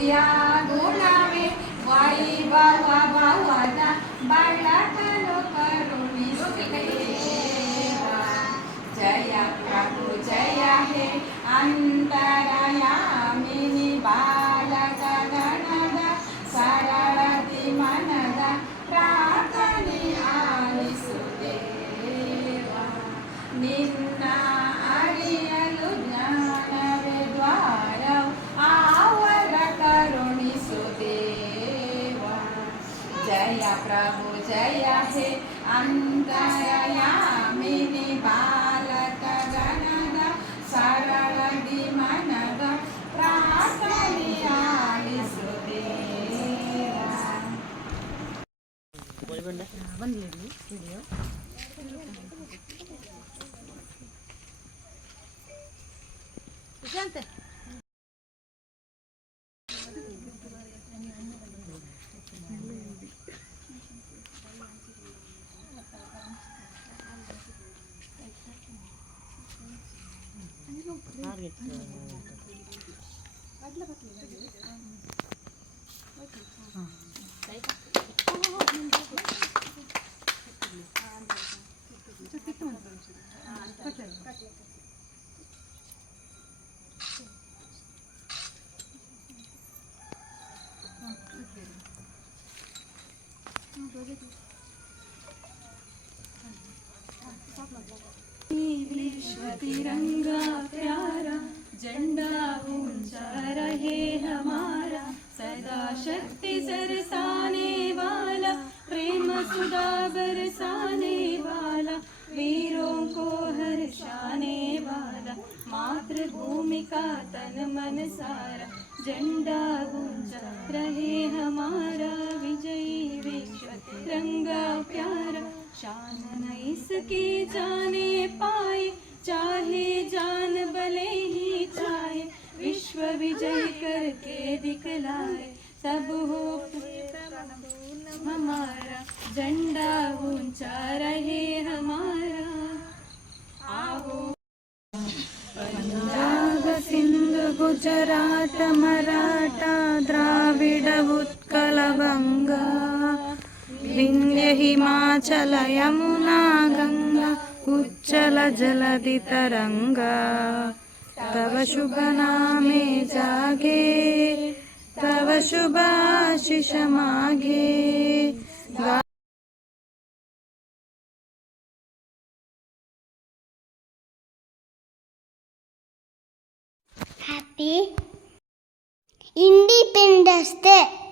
ನಿತ್ಯ ಗುಣವೇ ವೈಭವ ಭವನ ಬಳಕನು ಕರುಣಿಸುತ್ತೇವ ಜಯ ಪ್ರಭು ಜಯ ಹೇ ಅಂತರಯಾಮಿನಿ ಬಾಲಕ ಗಣದ ಸರಳತಿ ಮನದ ಪ್ರಾರ್ಥನೆ ಆಲಿಸುತ್ತೇವ ನಿನ್ನ ಅರಿಯಲು ಜ್ಞಾನವೇ ದ್ವಾರ ಆವರ ಕರುಣಿಸುತ್ತೇವ ಜಯ ಪ್ರಭು ಜಯ ಹೇ ಅಂತರಯಾಮಿನಿ ಬಾಲಕ ಗಣದ ಸರಳದಿ ಮನದ ಪ್ರಾರ್ಥನೆ ಆಲಿಸುತ್ತೇವ. विश्व तिरंगा प्यारा झंडा ऊंचा रहे हमारा सदा शक्ति सरसाने वाला प्रेम सुधा बरसाने वाला वीरों को हर्षाने वाला मातृभूमि का तन मन सारा झंडा ऊंचा रहे हमारा विजयी विश्व तिरंगा प्यारा शान न इसकी जाने पाए चाहे जान भले ही चाहे विश्व विजय करके दिखलाए सब हो हमारा झंडा ऊंचा रहे हमारा आओ पंजाब सिंध गुजरात मराठा द्राविड उत्कल बंगा विंध्य हिमाचल यमुना गंगा उच्चल जलधि तरंगा तव शुभ नामे जागे तव शुभ आशीष मागे Happy Independence Day.